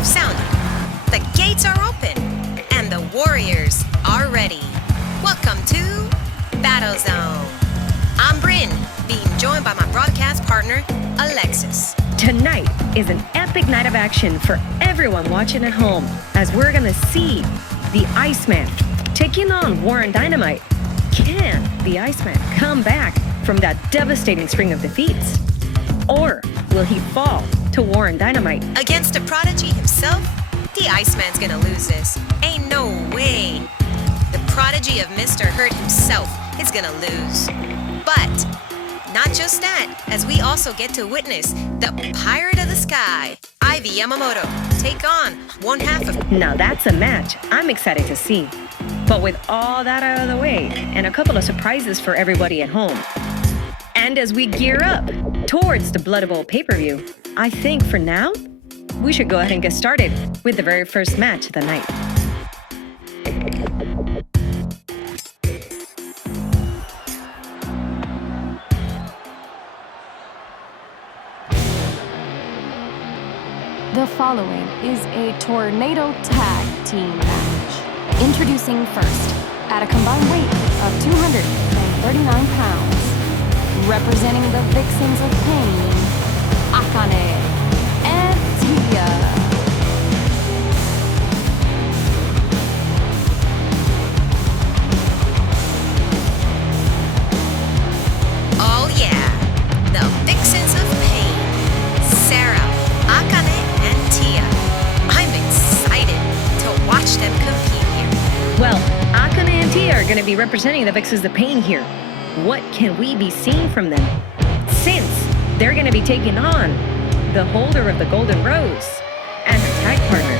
have sounded. The gates are open, and the warriors are ready. Welcome to Battle Zone. I'm Bryn, being joined by my broadcast partner, Alexis. Tonight is an epic night of action for everyone watching at home, as we're gonna see the Iceman taking on Warren Dynamite. Can the Iceman come back from that devastating string of defeats? Or will he fall to Warren Dynamite? Against the prodigy himself, the Iceman's gonna lose this. Ain't no way. The prodigy of Mr. Hurt himself is gonna lose. But not just that, as we also get to witness the Pirate of the Sky, Ivy Yamamoto, take on one half of... Now that's a match I'm excited to see. But with all that out of the way, and a couple of surprises for everybody at home. And as we gear up towards the Blood Bowl pay-per-view, I think for now, we should go ahead and get started with the very first match of the night. The following is a tornado tag team match. Introducing first, at a combined weight of 239 pounds, representing the Vixens of Pain, Akane and Tia. Oh yeah, the Vixens of Pain, Sarah, Akane, and Tia. I'm excited to watch them compete here. Well, Akane and Tia are going to be representing the Vixens of Pain here. What can we be seeing from them? Since they're going to be taking on the holder of the Golden Rose and her tag partner.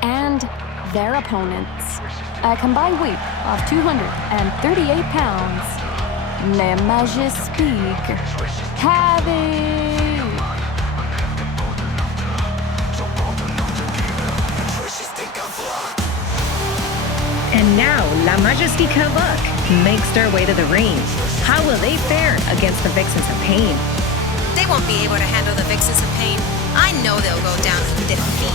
And their opponents, a combined weight of 238 pounds, Les Majestiques, Havoc. And now, La Majestique Havoc makes their way to the ring. How will they fare against the Vixens of Pain? They won't be able to handle the Vixens of Pain. I know they'll go down in defeat.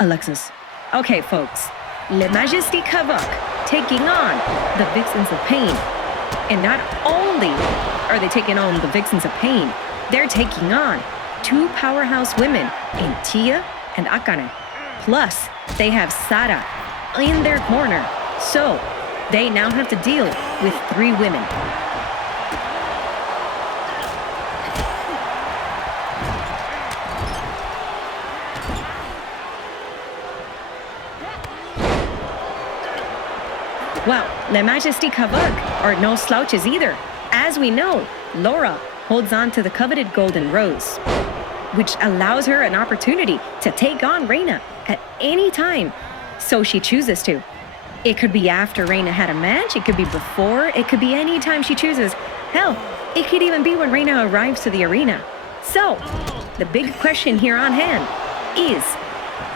Alexis. Okay, folks. Le Majestique Havoc taking on the Vixens of Pain. And not only are they taking on the Vixens of Pain, they're taking on two powerhouse women in Tia and Akane. Plus, they have Sara in their corner. So, they now have to deal with three women. Well, La Majesty Kavak are no slouches either. As we know, Laura holds on to the coveted golden rose, which allows her an opportunity to take on Reina at any time, so she chooses to. It could be after Reina had a match, it could be before, it could be any time she chooses. Hell, it could even be when Reina arrives to the arena. So, the big question here on hand is,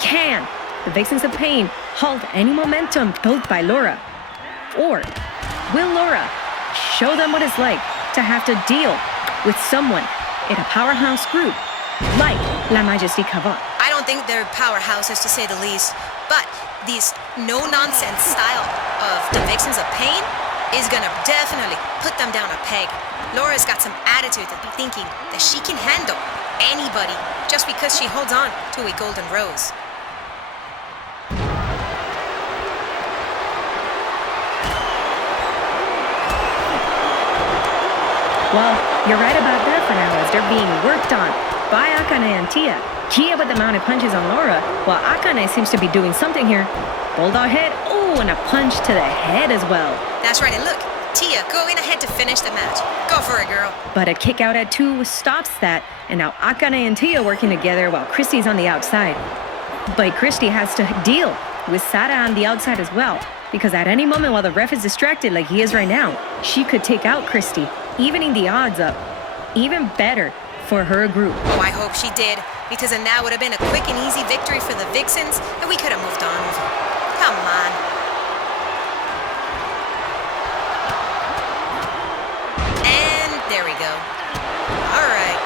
can the Vixens of Pain halt any momentum built by Laura? Or will Laura show them what it's like to have to deal with someone in a powerhouse group like La Majesty Kavak? I don't think they're powerhouses to say the least, but this no-nonsense style of the Vixens of Pain is gonna definitely put them down a peg. Laura's got some attitude to be thinking that she can handle anybody just because she holds on to a golden rose. Well, you're right about that for now, as they're being worked on by Akane and Tia. Tia with the mounted punches on Laura, while Akane seems to be doing something here. Bulldog head, ooh, and a punch to the head as well. That's right, and look, Tia going ahead to finish the match. Go for it, girl. But a kick out at 2 stops that, and now Akane and Tia working together while Christy's on the outside. But Christy has to deal with Sada on the outside as well, because at any moment while the ref is distracted like he is right now, she could take out Christy, evening the odds up. Even better for her group. Oh, I hope she did, because then that would have been a quick and easy victory for the Vixens, and we could have moved on. Come on. And there we go. All right.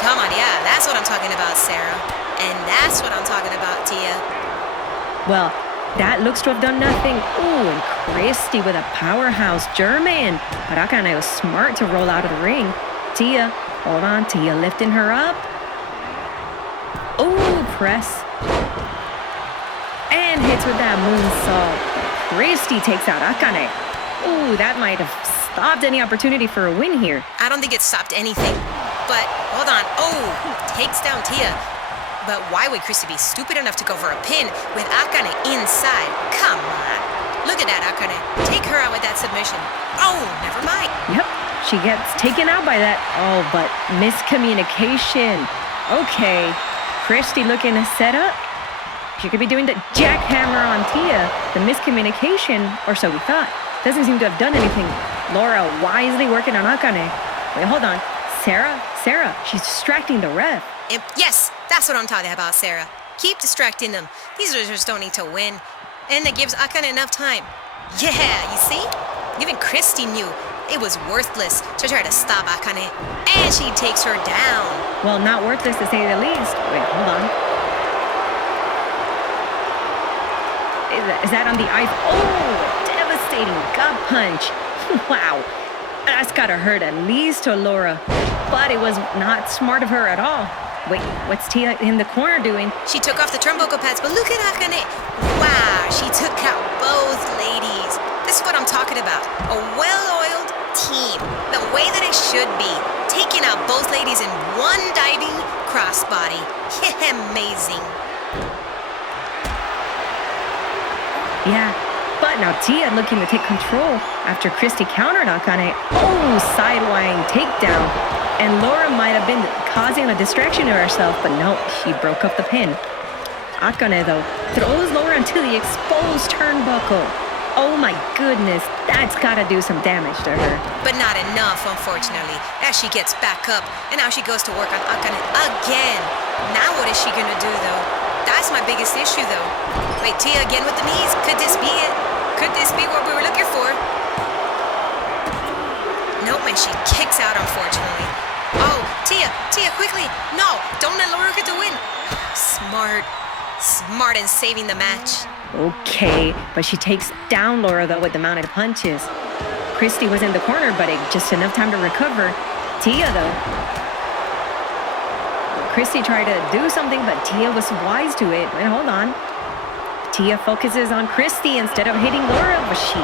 Come on, yeah, that's what I'm talking about, Sarah. And that's what I'm talking about, Tia. Well, that looks to have done nothing. Ooh, and Christy with a powerhouse German. But Akane was smart to roll out of the ring. Tia, hold on, Tia lifting her up. Ooh, press. And hits with that moonsault. Christy takes out Akane. Ooh, that might have stopped any opportunity for a win here. I don't think it stopped anything. But, hold on. Oh, takes down Tia. But why would Christy be stupid enough to go for a pin with Akane inside? Come on. Look at that, Akane. Take her out with that submission. Oh, never mind. Yep, she gets taken out by that. Oh, but miscommunication. Okay, Christy looking to set up. She could be doing the jackhammer on Tia. The miscommunication, or so we thought, doesn't seem to have done anything. Laura wisely working on Akane. Wait, hold on. Sarah, she's distracting the ref. Yes, that's what I'm talking about, Sarah. Keep distracting them. These losers don't need to win. And it gives Akane enough time. Yeah, you see? Even Christy knew it was worthless to try to stop Akane. And she takes her down. Well, not worthless to say the least. Wait, hold on. Is that on the ice? Oh, devastating gut punch. Wow. That's gotta hurt at least to Laura. But it was not smart of her at all. Wait, what's Tia in the corner doing? She took off the turnbuckle pads, but look at Akane. Wow, she took out both ladies. This is what I'm talking about. A well-oiled team. The way that it should be. Taking out both ladies in one diving crossbody. Amazing. Yeah, but now Tia looking to take control after Christy countered Akane. Oh, sidewind takedown. And Laura might have been causing a distraction to herself, but no, she broke up the pin. Akane, though, throws Laura into the exposed turnbuckle. Oh my goodness, that's gotta do some damage to her. But not enough, unfortunately, as she gets back up, and now she goes to work on Akane again. Now what is she gonna do, though? That's my biggest issue, though. Wait, Tia again with the knees. Could this be it? Could this be what we were looking for? Nope, and she kicks out, unfortunately. Oh, Tia, quickly. No, don't let Laura get the win. Smart in saving the match. Okay, but she takes down Laura, though, with the mounted punches. Christy was in the corner, but just enough time to recover. Tia, though. Christy tried to do something, but Tia was wise to it. Wait, hold on. Tia focuses on Christy instead of hitting Laura, but she,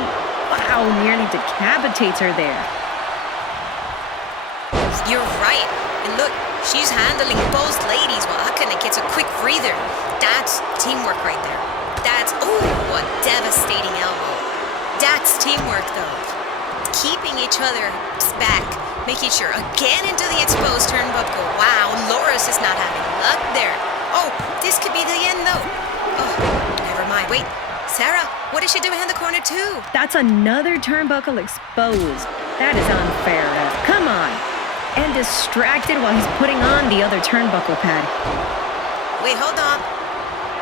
wow, nearly decapitates her there. You're right. And look, she's handling both ladies while Akane gets a quick breather. That's teamwork right there. That's, oh, a devastating elbow. teamwork, though. Keeping each other's back, making sure again into the exposed turnbuckle. Wow, Laura's just not having luck there. Oh, this could be the end, though. Oh, never mind. Wait, Sarah, what is she doing in the corner, too? That's another turnbuckle exposed. That is unfair, ref. Come on. And distracted while he's putting on the other turnbuckle pad. Wait, hold on.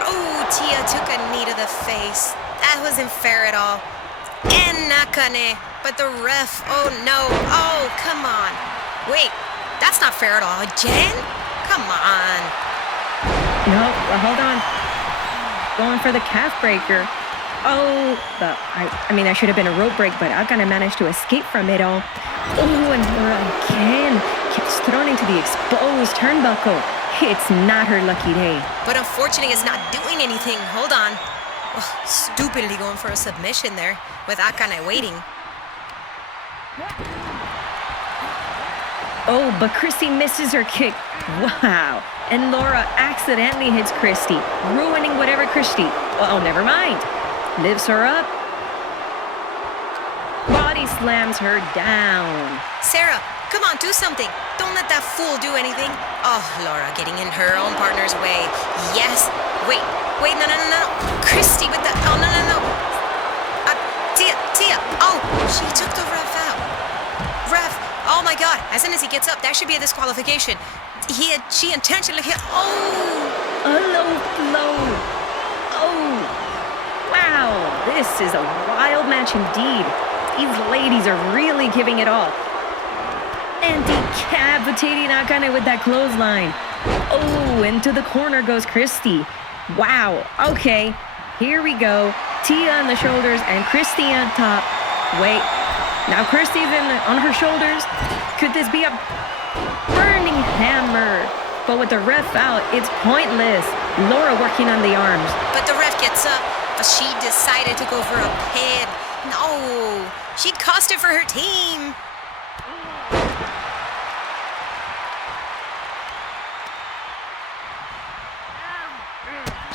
Oh, Tia took a knee to the face. That wasn't fair at all. And Nakane. But the ref, oh no. Oh, come on. Wait, that's not fair at all. Jen? Come on. No, well, hold on. Going for the calf breaker. Oh, I should have been a rope break, but Akane managed to escape from it all. Oh, and Laura again gets thrown into the exposed turnbuckle. It's not her lucky day. But unfortunately, it's not doing anything. Hold on. Oh, stupidly going for a submission there with Akane waiting. Oh, but Christy misses her kick. Wow. And Laura accidentally hits Christy, ruining whatever Christy... Oh, never mind. Lifts her up. Body slams her down. Sarah, come on, do something. Don't let that fool do anything. Oh, Laura getting in her own partner's way. Yes. Wait, no. Christy with the... Oh, no. Tia. Oh, she took the ref out. Ref, oh my God. As soon as he gets up, that should be a disqualification. She intentionally hit... Oh! A low blow. Oh! Wow, this is a wild match indeed. These ladies are really giving it all. And decapitating Akane with that clothesline. Oh, into the corner goes Christy. Wow, okay, here we go. Tia on the shoulders and Christy on top. Wait, now Christy's on her shoulders. Could this be a burning hammer? But with the ref out, it's pointless. Laura working on the arms. But the ref gets up, but she decided to go for a pin. No, she cost it for her team.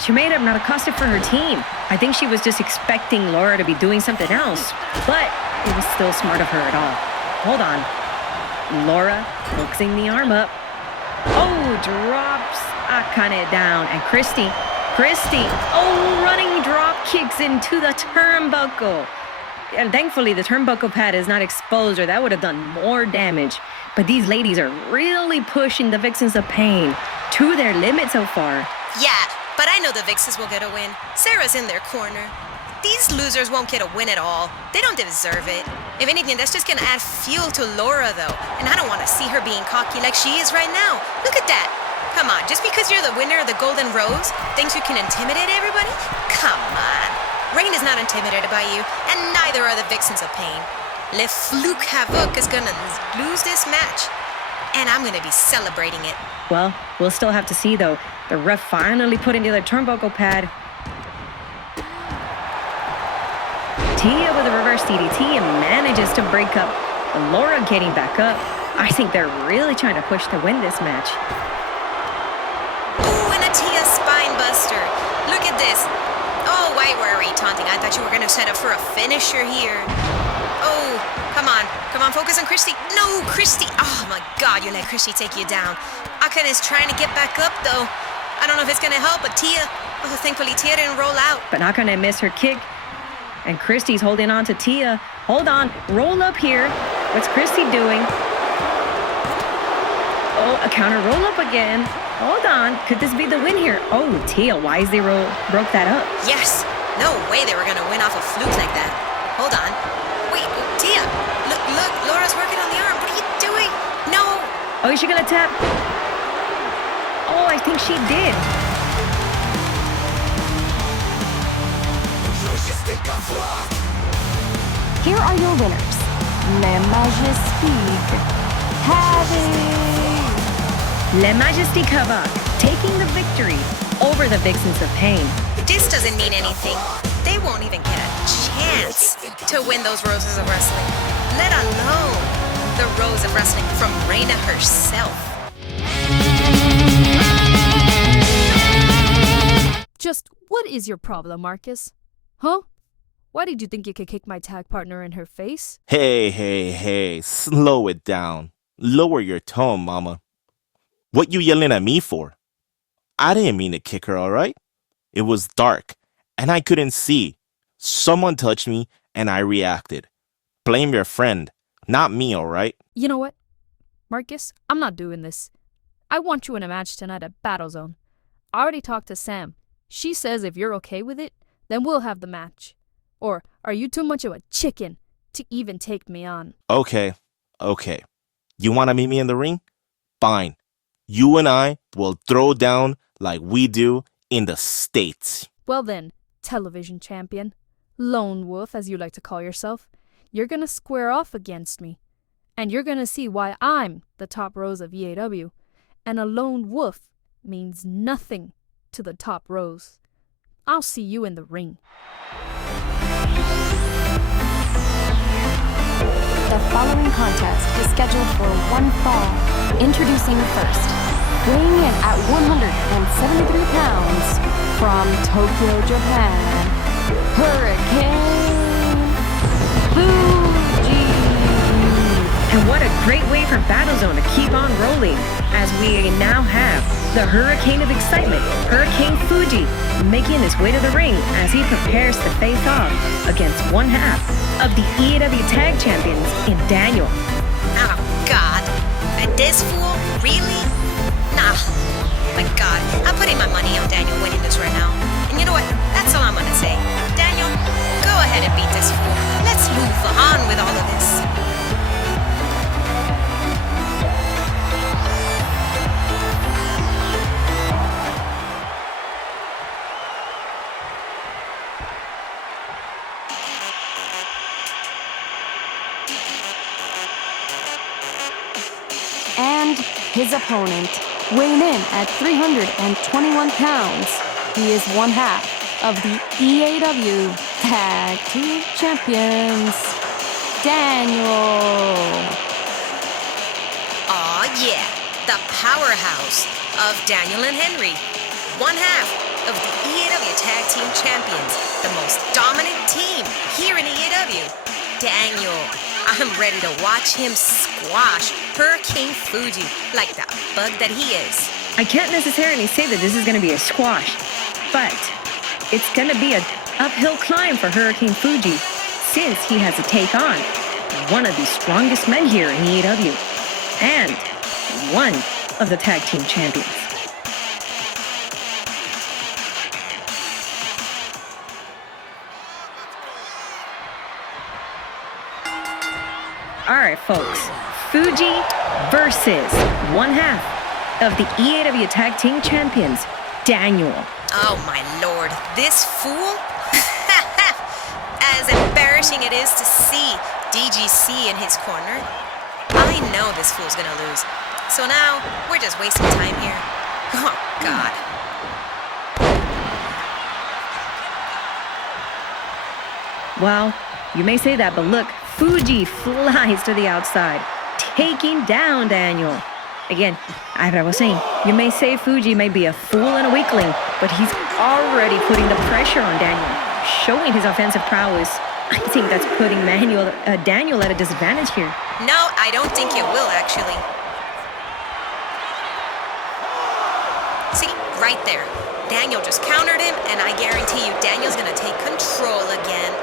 She made up not a cost it for her team. I think she was just expecting Laura to be doing something else. But it was still smart of her at all. Hold on. Laura focusing the arm up. Oh, drops Akane down. And Christy, oh, running drop kicks into the turnbuckle. And thankfully, the turnbuckle pad is not exposed or that would have done more damage. But these ladies are really pushing the Vixens of Pain to their limit so far. Yeah, but I know the Vixens will get a win. Sarah's in their corner. These losers won't get a win at all. They don't deserve it. If anything, that's just gonna add fuel to Laura, though. And I don't want to see her being cocky like she is right now. Look at that. Come on, just because you're the winner of the Golden Rose, thinks you can intimidate everybody? Come on. Rain is not intimidated by you, and neither are the Vixens of Pain. Le Fluke Havoc is gonna lose this match, and I'm gonna be celebrating it. Well, we'll still have to see, though. The ref finally put in the other turnbuckle pad. Tia with a reverse DDT and manages to break up. Laura getting back up. I think they're really trying to push to win this match. Ooh, and a Tia spine buster. Look at this. Oh, why were we taunting? I thought you were gonna set up for a finisher here. Oh, come on, focus on Christy. No, Christy. Oh my God, you let Christy take you down. Akane is trying to get back up though. I don't know if it's gonna help, but Tia, oh, thankfully Tia didn't roll out. But Akane missed her kick. And Christy's holding on to Tia. Hold on, roll up here. What's Christy doing? Oh, a counter roll up again. Hold on, could this be the win here? Oh, Tia wisely broke that up. Yes, no way they were gonna win off a fluke like that. Hold on. Wait, Tia, look, Laura's working on the arm. What are you doing? No. Oh, is she gonna tap? Oh, I think she did. Here are your winners. Le Majestic Le Majestic Havoc taking the victory over the Vixens of Pain. This doesn't mean anything. They won't even get a chance to win those roses of wrestling, let alone the rose of wrestling from Reina herself. Just what is your problem, Marcus? Huh? Why did you think you could kick my tag partner in her face? Hey, slow it down. Lower your tone, mama. What you yelling at me for? I didn't mean to kick her, all right? It was dark, and I couldn't see. Someone touched me, and I reacted. Blame your friend, not me, all right? You know what, Marcus? I'm not doing this. I want you in a match tonight at Battlezone. I already talked to Sam. She says if you're okay with it, then we'll have the match. Or are you too much of a chicken to even take me on? Okay. You want to meet me in the ring? Fine. You and I will throw down like we do in the States. Well then, television champion, lone wolf as you like to call yourself, you're gonna square off against me. And you're gonna see why I'm the top rose of EAW. And a lone wolf means nothing to the top rose. I'll see you in the ring. The following contest is scheduled for one fall. Introducing first, weighing in at 173 pounds, from Tokyo, Japan, Hurricane Fuji. And what a great way for Battlezone to keep on rolling, as we now have the Hurricane of Excitement, Hurricane Fuji, making his way to the ring as he prepares to face off against one half of the EAW Tag Champions in Daniel. Oh, God. And this fool? Really? Nah. My God. I'm putting my money on Daniel winning this right now. And you know what? That's all I'm gonna say. Daniel, go ahead and beat this fool. Let's move on with all of this. And his opponent, weighing in at 321 pounds, he is one half of the EAW Tag Team Champions, Daniel. Aw, yeah. The powerhouse of Daniel and Henry. One half of the EAW Tag Team Champions. The most dominant team here in EAW. Daniel. I'm ready to watch him squash Hurricane Fuji like the bug that he is. I can't necessarily say that this is going to be a squash, but it's going to be an uphill climb for Hurricane Fuji since he has to take on one of the strongest men here in EAW and one of the tag team champions. All right, folks. Fuji versus one half of the EAW Tag Team Champions, Daniel. Oh my lord, this fool? As embarrassing it is to see DGC in his corner, I know this fool's gonna lose. So now, we're just wasting time here. Oh, God. Well, you may say that, but look, Fuji flies to the outside, taking down Daniel. Again, as I was saying, you may say Fuji may be a fool and a weakling, but he's already putting the pressure on Daniel, showing his offensive prowess. I think that's putting Daniel at a disadvantage here. No, I don't think it will, actually. See, right there. Daniel just countered him, and I guarantee you Daniel's gonna take control again.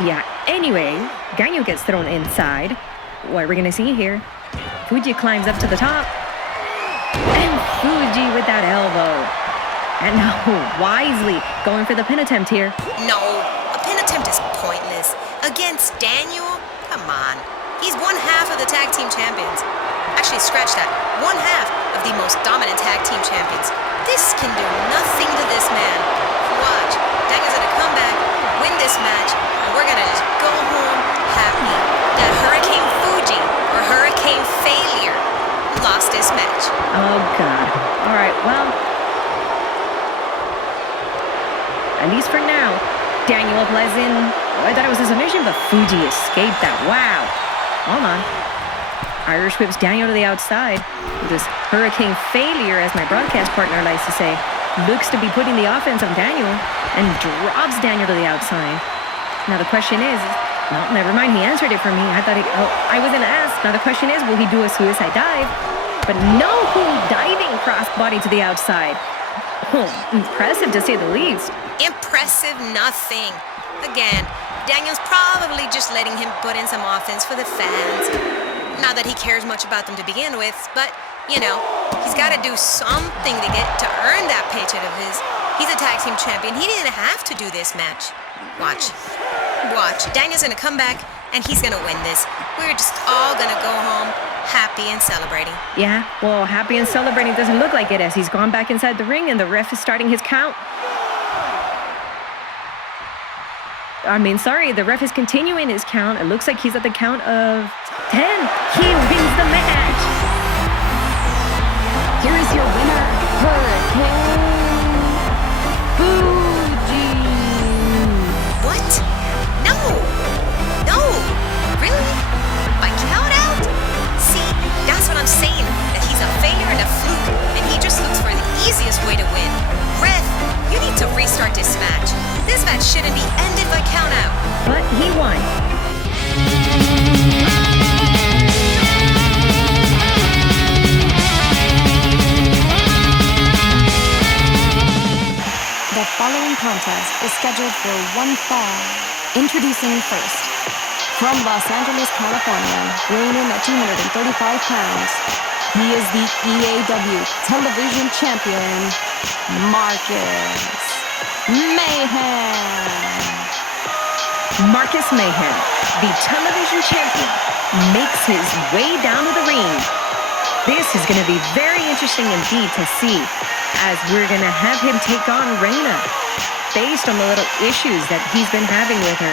Yeah, anyway, Daniel gets thrown inside. What are we gonna see here? Fuji climbs up to the top. And Fuji with that elbow. And now, wisely going for the pin attempt here. No, a pin attempt is pointless. Against Daniel? Come on. He's one half of the tag team champions. Actually, scratch that. One half of the most dominant tag team champions. This can do nothing to this man. Watch. Daniel's gonna come back, win this match, and we're gonna just go home happy that Hurricane Fuji, or Hurricane Failure, lost this match. Oh, God. All right, well, at least for now, Daniel applies in. I thought it was a submission, but Fuji escaped that. Wow. Hold on. Irish whips Daniel to the outside with this Hurricane Failure, as my broadcast partner likes to say. looks to be putting the offense on Daniel and drops Daniel to the outside. Now the question is, no, never mind, he answered it for me. I thought I was going to ask. Now the question is, will he do a suicide dive? But no, diving crossbody to the outside. Oh, impressive to say the least. Impressive nothing. Again, Daniel's probably just letting him put in some offense for the fans. Not that he cares much about them to begin with, but, you know, he's got to do something to earn that paycheck of his. He's a tag team champion. He didn't have to do this match. Watch. Daniel's going to come back, and he's going to win this. We're just all going to go home happy and celebrating. Yeah, well, happy and celebrating doesn't look like it as he's gone back inside the ring and the ref is starting his count. The ref is continuing his count. It looks like he's at the count of 10. He wins the match. Here is your winner, Hurricane Fuji. What? No! Really? By count out? See, that's what I'm saying. That he's a failure and a fluke, and he just looks for the easiest way to win. Ref, you need to restart this match. This match shouldn't be ended by count out. But he won. The following contest is scheduled for one fall. Introducing first, from Los Angeles, California, weighing in at 235 pounds, he is the EAW Television Champion, Marcus Mayhem. Marcus Mayhem, the television champion, makes his way down to the ring. This is going to be very interesting indeed to see, as we're going to have him take on Reina, based on the little issues that he's been having with her,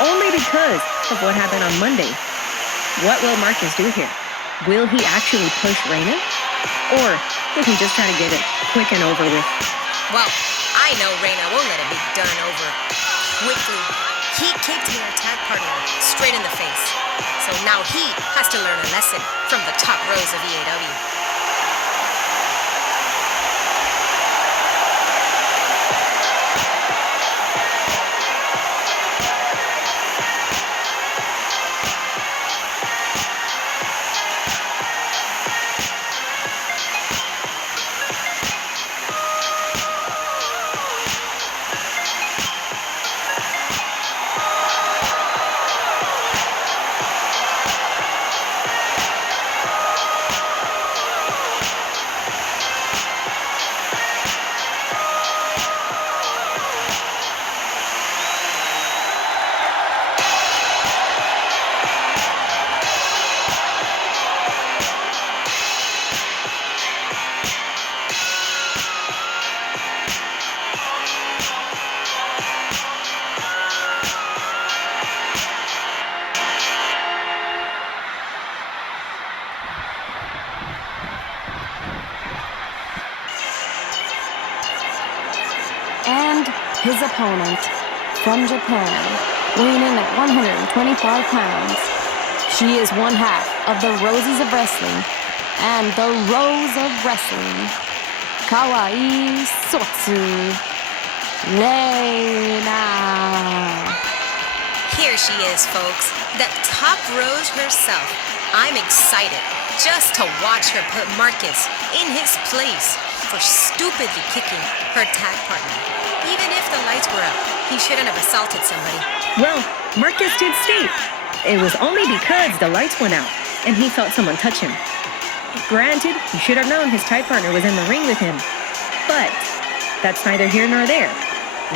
only because of what happened on Monday. What will Marcus do here? Will he actually push Reina? Or will he just try to get it quick and over with? Well, I know Reina won't let it be done over quickly. He kicked her tag partner straight in the face. So now he has to learn a lesson from the top rows of EAW. And his opponent, from Japan, weighing in at 125 pounds. She is one half of the Roses of Wrestling and the Rose of Wrestling, Kawaii Sotsu, Reina. Here she is, folks, the top rose herself. I'm excited just to watch her put Marcus in his place for stupidly kicking her tag partner. Even if the lights were up, he shouldn't have assaulted somebody. Well, Marcus did state it was only because the lights went out and he felt someone touch him. Granted, he should have known his tag partner was in the ring with him. But that's neither here nor there.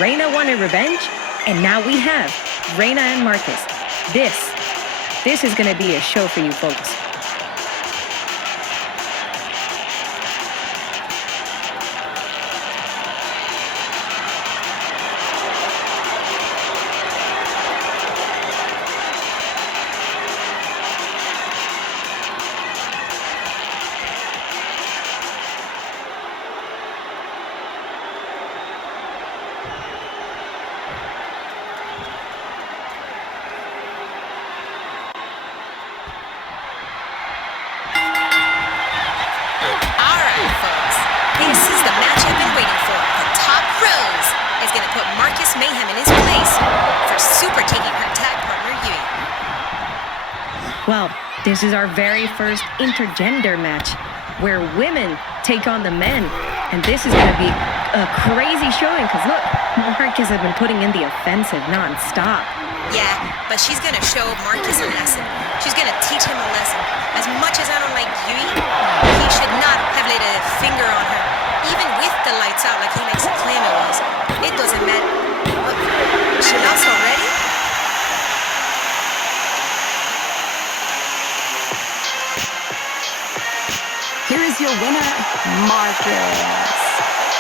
Reina wanted revenge, and now we have Reina and Marcus. This is going to be a show for you folks. Boss Mayhem in his place for super taking her tag partner Yui. Well, this is our very first intergender match where women take on the men. And this is going to be a crazy showing because look, Marcus has been putting in the offensive non-stop. Yeah, but she's gonna show Marcus a lesson. She's gonna teach him a lesson. As much as I don't like Yui, he should not have laid a finger on her. Even with the lights out like he makes a claim it was. It doesn't matter. Look, she lost already? Here is your winner, Marcus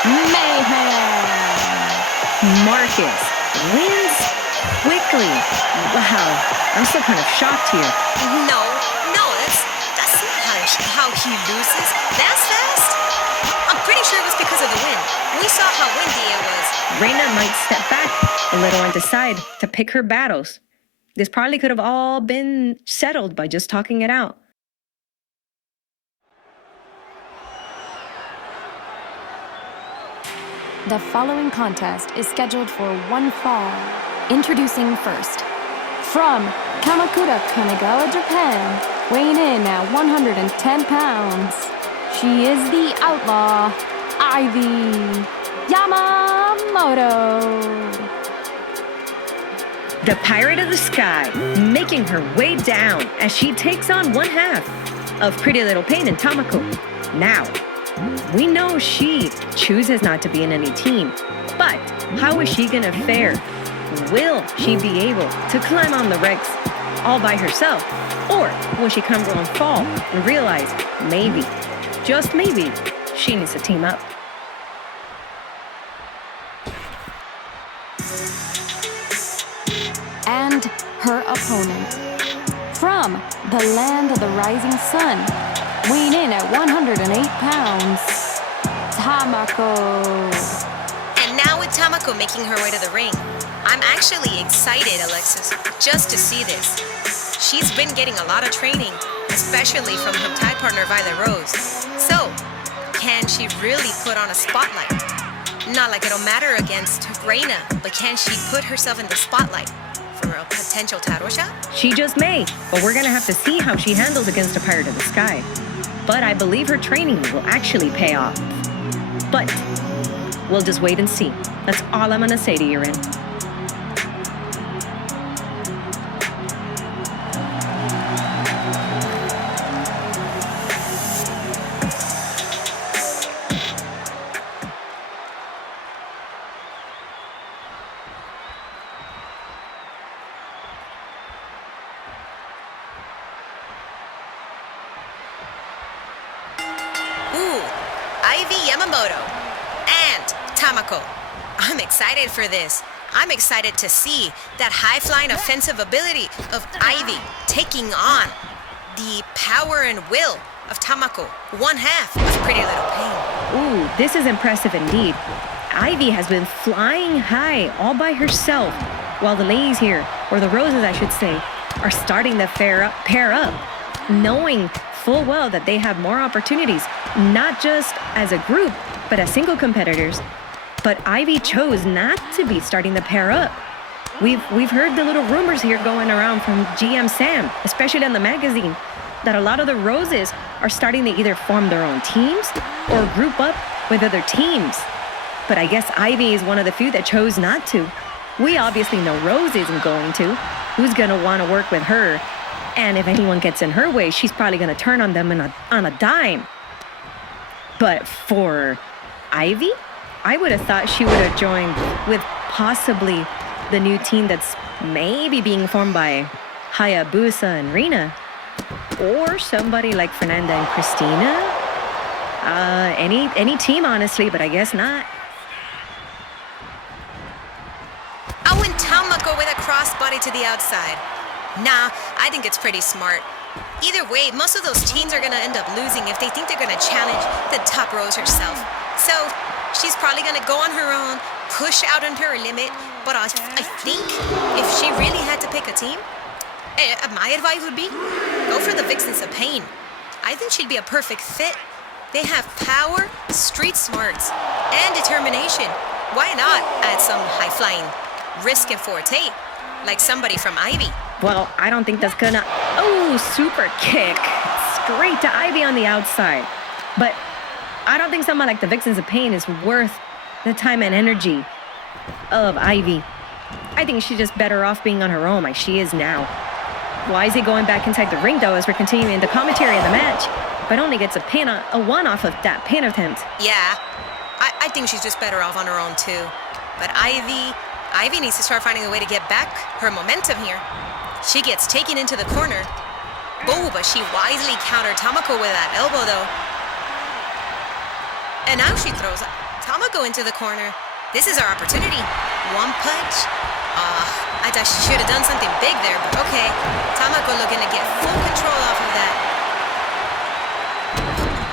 Mayhem. Marcus wins quickly. Wow, I'm still kind of shocked here. No, that's not how he loses. That's fast. I'm pretty sure it was because of the wind. We saw how windy it was. Reina might step back a little and decide to pick her battles. This probably could have all been settled by just talking it out. The following contest is scheduled for one fall. Introducing first, from Kamakura, Kanagawa, Japan, weighing in at 110 pounds, she is the outlaw, Ivy Yamamoto. The Pirate of the Sky making her way down as she takes on one half of Pretty Little Pain and Tamako. Now, we know she chooses not to be in any team, but how is she gonna fare? Will she be able to climb on the Rex all by herself? Or will she come and fall and realize maybe, just maybe, she needs to team up? And her opponent, from the land of the rising sun, weighing in at 108 pounds, Tamako. And now with Tamako making her way to the ring, I'm actually excited, Alexis, just to see this. She's been getting a lot of training, especially from her tag partner Violet Rose. So, can she really put on a spotlight? Not like it'll matter against Reina, but can she put herself in the spotlight for a potential title shot? She just may, but we're gonna have to see how she handles against a Pirate of the Sky. But I believe her training will actually pay off. But we'll just wait and see. That's all I'm gonna say to you, Rin. Ooh, Ivy Yamamoto and Tamako. I'm excited for this. I'm excited to see that high-flying offensive ability of Ivy taking on the power and will of Tamako, one half of Pretty Little Pain. Ooh, this is impressive indeed. Ivy has been flying high all by herself, while the ladies here, or the Roses I should say, are starting to pair up, knowing full well that they have more opportunities, not just as a group, but as single competitors. But Ivy chose not to be starting to pair up. We've heard the little rumors here going around from GM Sam, especially in the magazine, that a lot of the Roses are starting to either form their own teams or group up with other teams. But I guess Ivy is one of the few that chose not to. We obviously know Rose isn't going to. Who's going to want to work with her? And if anyone gets in her way, she's probably going to turn on them on a dime. But for Ivy, I would have thought she would have joined with possibly the new team that's maybe being formed by Hayabusa and Rina. Or somebody like Fernanda and Christina. Any team, honestly, but I guess not. I went Tamako with a crossbody to the outside. Nah, I think it's pretty smart. Either way, most of those teens are gonna end up losing if they think they're gonna challenge the top Rose herself. So, she's probably gonna go on her own, push out into her limit, but I think if she really had to pick a team, my advice would be, go for the Vixens of Pain. I think she'd be a perfect fit. They have power, street smarts, and determination. Why not add some high-flying risk and forte, like somebody from Ivy? Well, I don't think that's gonna... Oh, super kick. Straight to Ivy on the outside. But I don't think someone like the Vixens of Pain is worth the time and energy of Ivy. I think she's just better off being on her own like she is now. Why is he going back inside the ring, though, as we're continuing the commentary of the match? But only gets a one off of that pin attempt. Yeah, I think she's just better off on her own, too. But Ivy needs to start finding a way to get back her momentum here. She gets taken into the corner. Oh, but she wisely countered Tamako with that elbow, though. And now she throws Tamako into the corner. This is our opportunity. One punch. I thought she should have done something big there, but okay. Tamako looking to get full control off of that.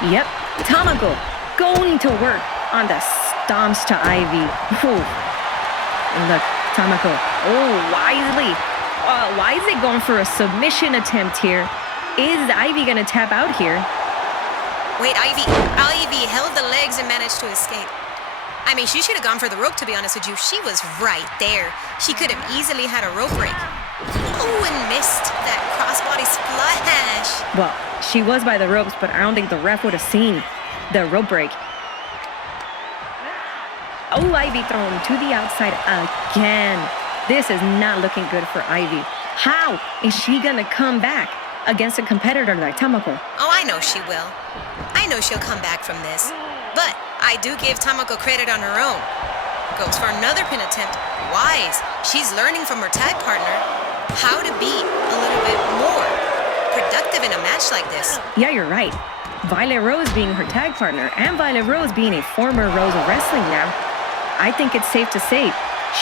Yep, Tamako going to work on the stomps to Ivy. Whew. And look, Tamako, wisely going for a submission attempt here. Is Ivy gonna tap out here? Wait, Ivy held the legs and managed to escape. I mean, she should have gone for the rope, to be honest with you. She was right there. She could have easily had a rope break. Oh, and missed that crossbody splash. Well, she was by the ropes, but I don't think the ref would have seen the rope break. Oh, Ivy thrown to the outside again. This is not looking good for Ivy. How is she gonna come back against a competitor like Tamako? Oh, I know she will. I know she'll come back from this. But I do give Tamako credit on her own. Goes for another pin attempt. Wise. She's learning from her tag partner how to be a little bit more productive in a match like this. Yeah, you're right. Violet Rose being her tag partner and Violet Rose being a former Rose of Wrestling now, I think it's safe to say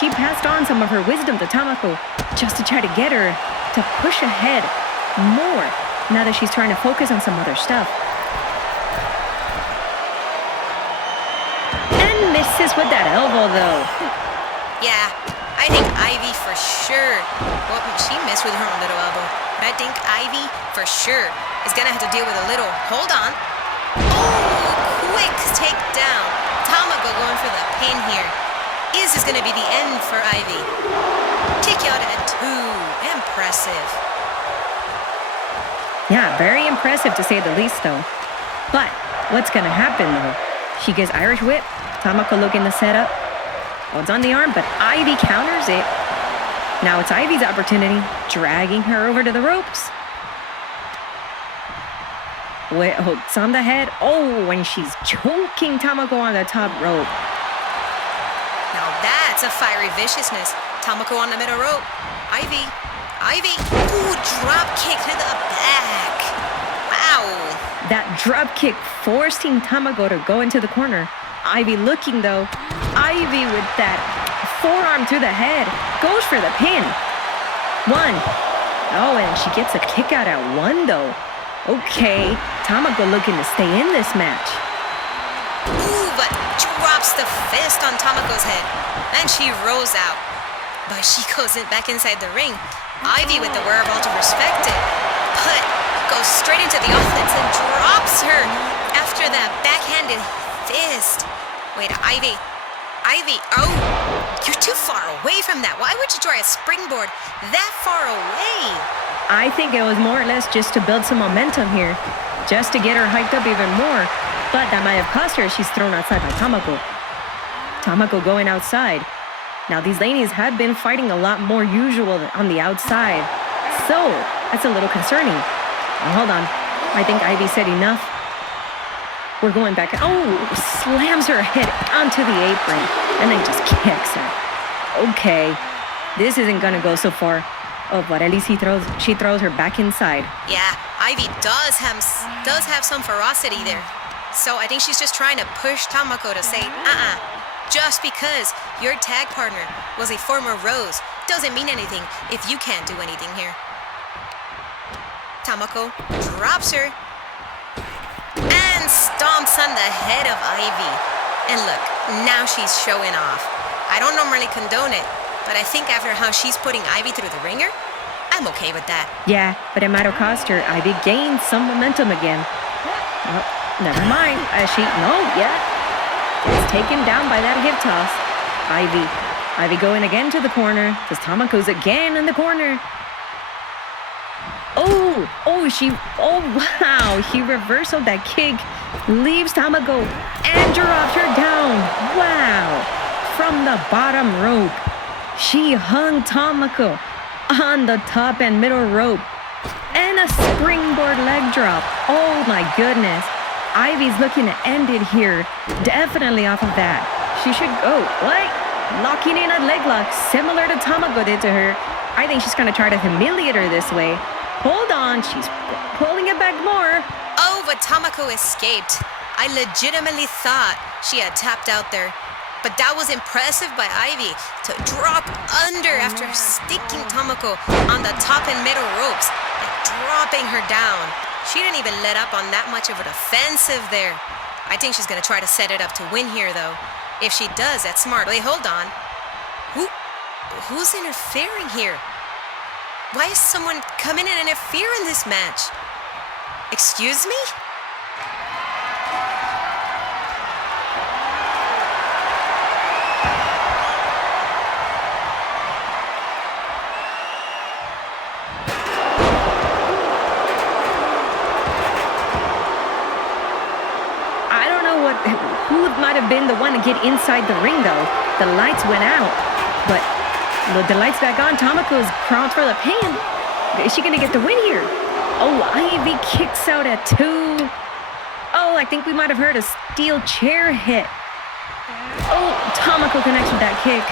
she passed on some of her wisdom to Tamako just to try to get her to push ahead more now that she's trying to focus on some other stuff. Misses with that elbow, though. Yeah, I think Ivy for sure. Well, she missed with her own little elbow. But I think Ivy for sure is going to have to deal with a little. Hold on. Oh, quick takedown. Tamako going for the pin here. Is this going to be the end for Ivy? Kick out at 2. Impressive. Yeah, very impressive to say the least, though. But what's going to happen, though? She gets Irish whip. Tamako looking to set up. Well, it's on the arm, but Ivy counters it. Now it's Ivy's opportunity, dragging her over to the ropes. It's on the head. Oh, and she's choking Tamako on the top rope. Now that's a fiery viciousness. Tamako on the middle rope. Ivy. Ooh, drop kick to the back. Wow. That drop kick forcing Tamako to go into the corner. Ivy looking, though. Ivy with that forearm to the head. Goes for the pin. 1. Oh, and she gets a kick out at 1, though. Okay, Tamako looking to stay in this match. Ooh, but drops the fist on Tamako's head. And she rolls out. But she goes back inside the ring. Ivy with the wherewithal to respect it. But goes straight into the offense and drops her after that backhanded fist. Wait, Ivy, oh, you're too far away from that. Why would you try a springboard that far away? I think it was more or less just to build some momentum here, just to get her hyped up even more. But that might have cost her as she's thrown outside by Tamako. Tamako going outside. Now, these ladies have been fighting a lot more usual on the outside, so that's a little concerning. Now, hold on. I think Ivy said enough. We're going back. Oh, slams her head onto the apron and then just kicks her. Okay, this isn't gonna go so far. Oh, but at least she throws her back inside. Yeah, Ivy does have some ferocity there. So I think she's just trying to push Tamako to say, just because your tag partner was a former Rose doesn't mean anything if you can't do anything here. Tamako drops her and stomps on the head of Ivy. And look, now she's showing off. I don't normally condone it, but I think after how she's putting Ivy through the ringer, I'm okay with that. Yeah, but it might have cost her. Ivy gained some momentum again. Oh, never mind. It's taken down by that hip toss. Ivy going again to the corner. Because Tomako's again in the corner. Oh, wow. He reversaled that kick. Leaves Tamako and drops her down. Wow. From the bottom rope. She hung Tamako on the top and middle rope. And a springboard leg drop. Oh my goodness. Ivy's looking to end it here. Definitely off of that. She should go. What? Locking in a leg lock similar to Tamako did to her. I think she's going to try to humiliate her this way. Hold on. She's pulling it back more. Oh, but Tamako escaped. I legitimately thought she had tapped out there. But that was impressive by Ivy to drop under after sticking Tamako on the top and middle ropes and dropping her down. She didn't even let up on that much of an offensive there. I think she's going to try to set it up to win here, though. If she does, that's smart. Wait, hold on. Who's interfering here? Why is someone coming in and interfere in this match? Excuse me? Who might have been the one to get inside the ring, though? The lights went out. But with the lights back on, Tamako's crawled for the pin. Is she going to get the win here? Oh, Ivy kicks out at 2. Oh, I think we might have heard a steel chair hit. Oh, Tamako connects with that kick.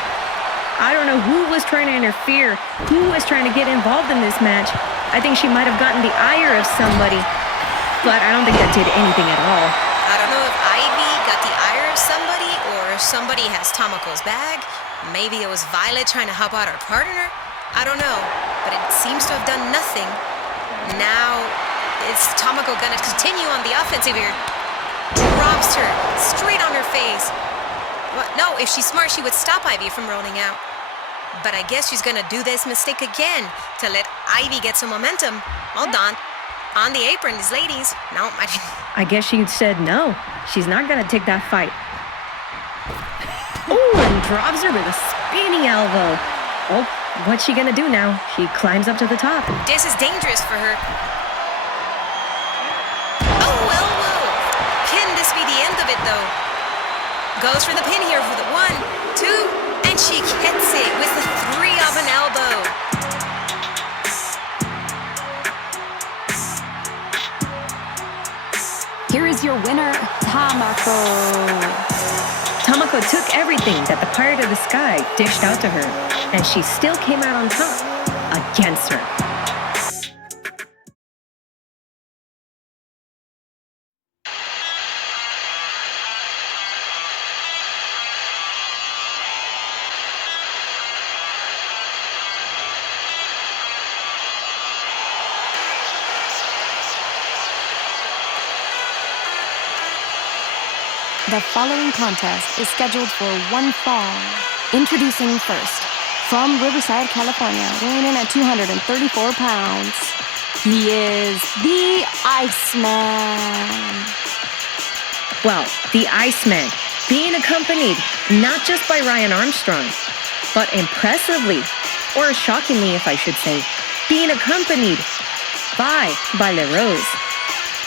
I don't know who was trying to interfere, who was trying to get involved in this match. I think she might have gotten the ire of somebody, but I don't think that did anything at all. I don't know if Ivy got the ire of somebody or somebody has Tamako's bag. Maybe it was Violet trying to help out her partner. I don't know, but it seems to have done nothing. Now, is Tamako gonna continue on the offensive here? Drops her straight on her face. Well, no, if she's smart, she would stop Ivy from rolling out. But I guess she's gonna do this mistake again to let Ivy get some momentum. Hold on. On the apron, these ladies. No, I guess she said no. She's not gonna take that fight. Oh, and drops her with a spinning elbow. Oh, what's she gonna do now? She climbs up to the top. This is dangerous for her. Oh, elbow. Can this be the end of it, though? Goes for the pin here for the 1, 2, and she gets it with the 3 of an elbow. Here is your winner, Tamako. Tamako took everything that the Pirate of the Sky dished out to her, and she still came out on top against her. The following contest is scheduled for one fall. Introducing first, from Riverside, California, weighing in at 234 pounds, he is the Iceman. Well, the Iceman, being accompanied not just by Ryan Armstrong, but impressively, or shockingly if I should say, being accompanied by Violet Rose.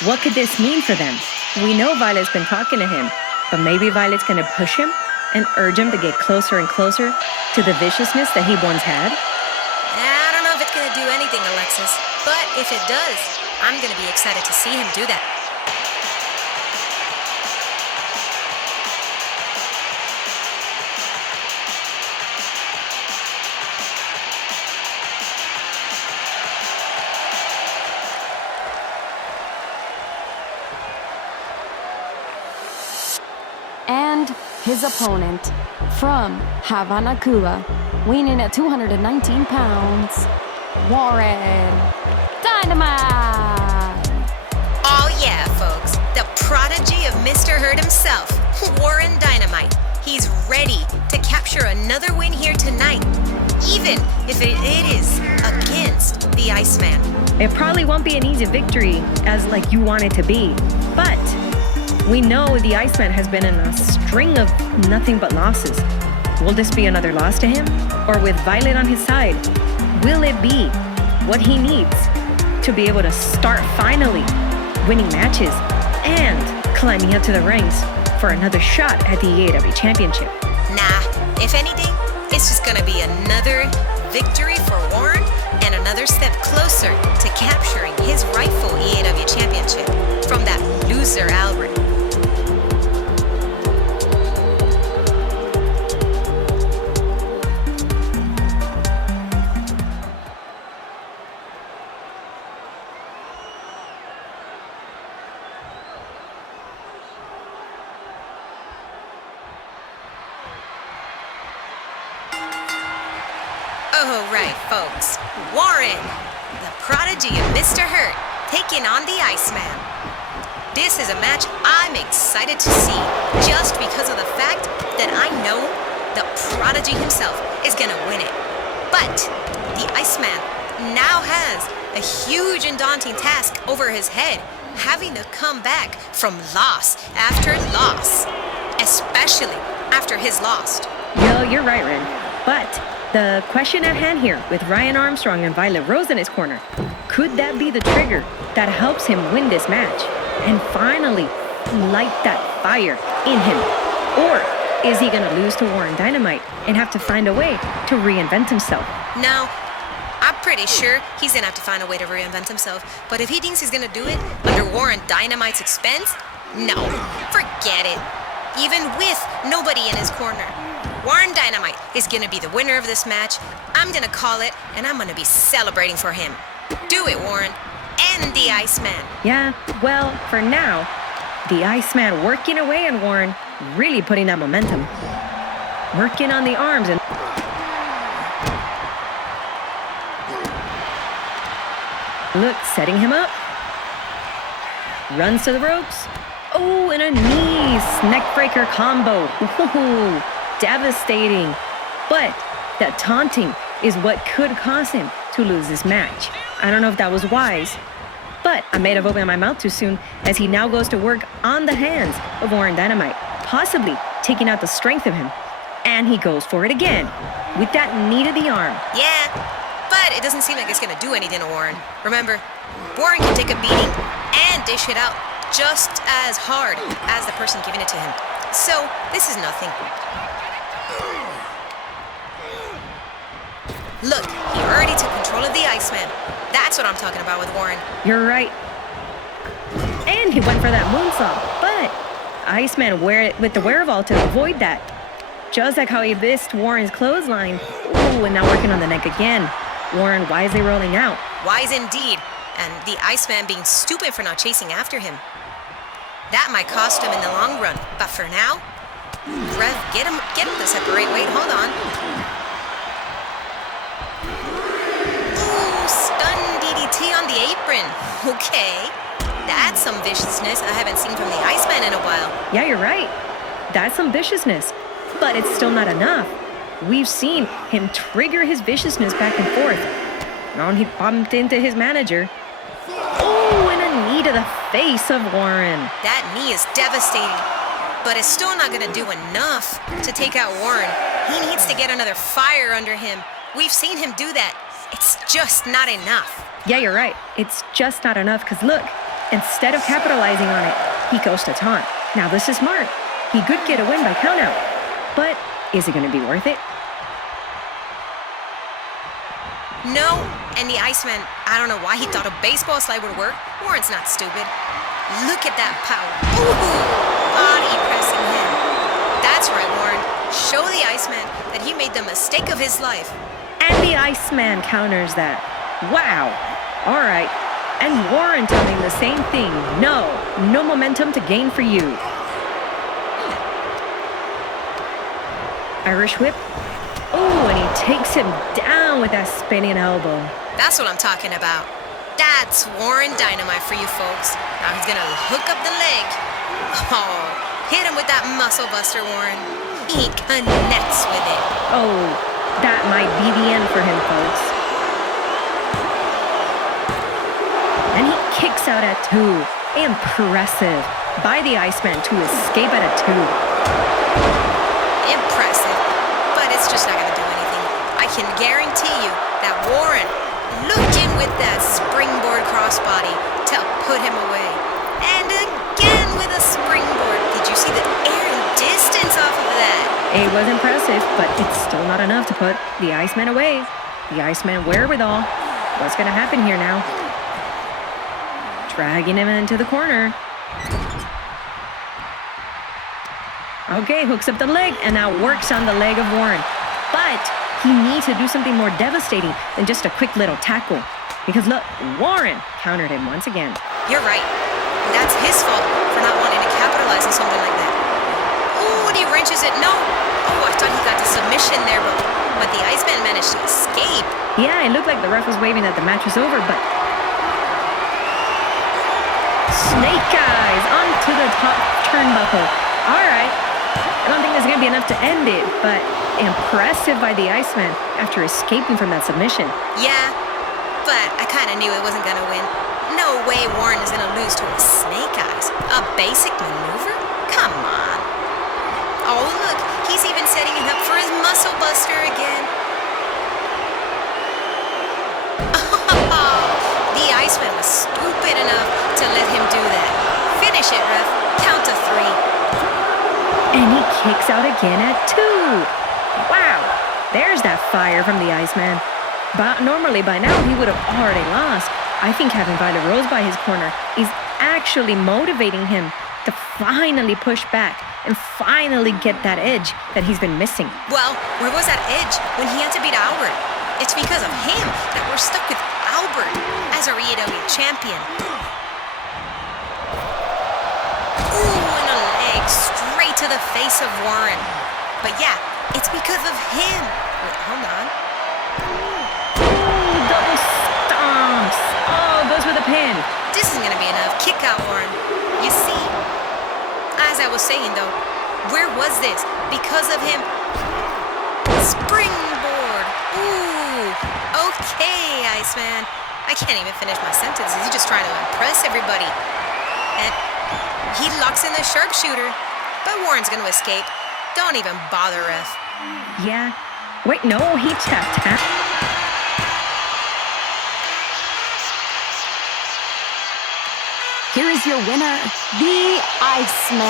What could this mean for them? We know Violet's been talking to him, but maybe Violet's going to push him and urge him to get closer and closer to the viciousness that he once had. I don't know if it's going to do anything, Alexis, but if it does, I'm going to be excited to see him do that. And his opponent, from Havana, Cuba, weighing in at 219 pounds, Warren Dynamite. Oh yeah, folks, the prodigy of Mr. Hurt himself, Warren Dynamite. He's ready to capture another win here tonight, even if it is against the Iceman. It probably won't be an easy victory as like you want it to be, but we know the Iceman has been in a string of nothing but losses. Will this be another loss to him? Or with Violet on his side, will it be what he needs to be able to start finally winning matches and climbing up to the ranks for another shot at the EAW Championship? Nah, if anything, it's just gonna be another victory for Warren and another step closer to capturing his rightful EAW Championship from that loser Albert. Oh, right, folks. Warren, the prodigy of Mr. Hurt, taking on the Iceman. This is a match I'm excited to see, just because of the fact that I know the prodigy himself is gonna win it. But the Iceman now has a huge and daunting task over his head, having to come back from loss after loss, especially after his loss. Yo, you're right, Ren. But the question at hand here, with Ryan Armstrong and Violet Rose in his corner, could that be the trigger that helps him win this match and finally light that fire in him? Or is he gonna lose to Warren Dynamite and have to find a way to reinvent himself? No, I'm pretty sure he's gonna have to find a way to reinvent himself. But if he thinks he's gonna do it under Warren Dynamite's expense, no, forget it. Even with nobody in his corner, Warren Dynamite is gonna be the winner of this match. I'm gonna call it, and I'm gonna be celebrating for him. Do it, Warren, and the Iceman. Yeah, well, for now, the Iceman working away on Warren, really putting that momentum. Working on the arms and... Look, setting him up. Runs to the ropes. Oh, and a knee neckbreaker combo. Ooh, devastating. But that taunting is what could cause him to lose this match. I don't know if that was wise, but I may have opened my mouth too soon as he now goes to work on the hands of Warren Dynamite, possibly taking out the strength of him. And he goes for it again with that knee to the arm. Yeah, but it doesn't seem like it's gonna do anything to Warren. Remember, Warren can take a beating and dish it out just as hard as the person giving it to him. So, this is nothing. Look, he already took control of the Iceman. That's what I'm talking about with Warren. You're right. And he went for that moonsault, but Iceman with the wherewithal to avoid that. Just like how he missed Warren's clothesline. Ooh, and now working on the neck again. Warren wisely rolling out. Wise indeed. And the Iceman being stupid for not chasing after him. That might cost him in the long run. But for now, Rev, get him to separate. Wait, hold on. Ooh, stun DDT on the apron. Okay. That's some viciousness I haven't seen from the Iceman in a while. Yeah, you're right. That's some viciousness. But it's still not enough. We've seen him trigger his viciousness back and forth. Now he bumped into his manager. Oh, and a knee to the face of Warren. That knee is devastating, but it's still not going to do enough to take out Warren. He needs to get another fire under him. We've seen him do that. It's just not enough. Yeah, you're right. It's just not enough because look, instead of capitalizing on it, he goes to taunt. Now this is smart. He could get a win by countout, but is it going to be worth it? No, and the Iceman, I don't know why he thought a baseball slide would work. Warren's not stupid. Look at that power. Ooh, body pressing him. That's right, Warren. Show the Iceman that he made the mistake of his life. And the Iceman counters that. Wow. All right. And Warren telling the same thing. No momentum to gain for you. Irish whip. Oh, and he takes him down with that spinning elbow. That's what I'm talking about. That's Warren Dynamite for you folks. Now he's gonna hook up the leg. Oh, hit him with that muscle buster, Warren. He connects with it. Oh, that might be the end for him, folks. And he kicks out at 2. Impressive by the Iceman to escape at a 2. Impressive. But just not gonna do anything. I can guarantee you that Warren looked in with that springboard crossbody to put him away. And again with a springboard. Did you see the air and distance off of that? It was impressive, but it's still not enough to put the Iceman away. The Iceman wherewithal. What's going to happen here now? Dragging him into the corner. Okay, hooks up the leg, and now works on the leg of Warren. But he needs to do something more devastating than just a quick little tackle. Because look, Warren countered him once again. You're right. That's his fault for not wanting to capitalize on something like that. Ooh, and he wrenches it. No. Oh, I thought he got the submission there, but the Iceman managed to escape. Yeah, it looked like the ref was waving that the match was over, but... Snake eyes onto the top turnbuckle. All right. I don't think there's going to be enough to end it, but impressive by the Iceman after escaping from that submission. Yeah, but I kind of knew it wasn't going to win. No way Warren is going to lose to a snake eyes. A basic maneuver? Come on. Oh, look, he's even setting it up for his muscle buster again. The Iceman was stupid enough to let him do that. Finish it, ref. Count to 3. And he kicks out again at 2. Wow, there's that fire from the Iceman. But normally by now he would have already lost. I think having Violet Rose by his corner is actually motivating him to finally push back and finally get that edge that he's been missing. Well, where was that edge when he had to beat Albert? It's because of him that we're stuck with Albert as our EAW champion. Ooh, and a leg straight to the face of Warren. But yeah, it's because of him. Wait, hold on. Ooh, double stomps. Oh, goes with a pin. This isn't gonna be enough. Kick out, Warren. You see, as I was saying though, where was this? Because of him. Springboard. Ooh. Okay, Iceman. I can't even finish my sentences. He's just trying to impress everybody. And he locks in the sharpshooter. But Warren's gonna escape. Don't even bother, ref. Yeah. Wait, no, he tapped. Here is your winner, the Iceman.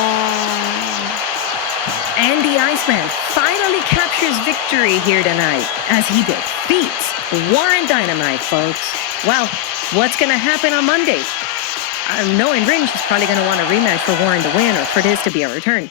And the Iceman finally captures victory here tonight as he defeats Warren Dynamite, folks. Well, what's going to happen on Monday? Knowing Ringe is probably going to want a rematch for Warren to win or for this to be a return.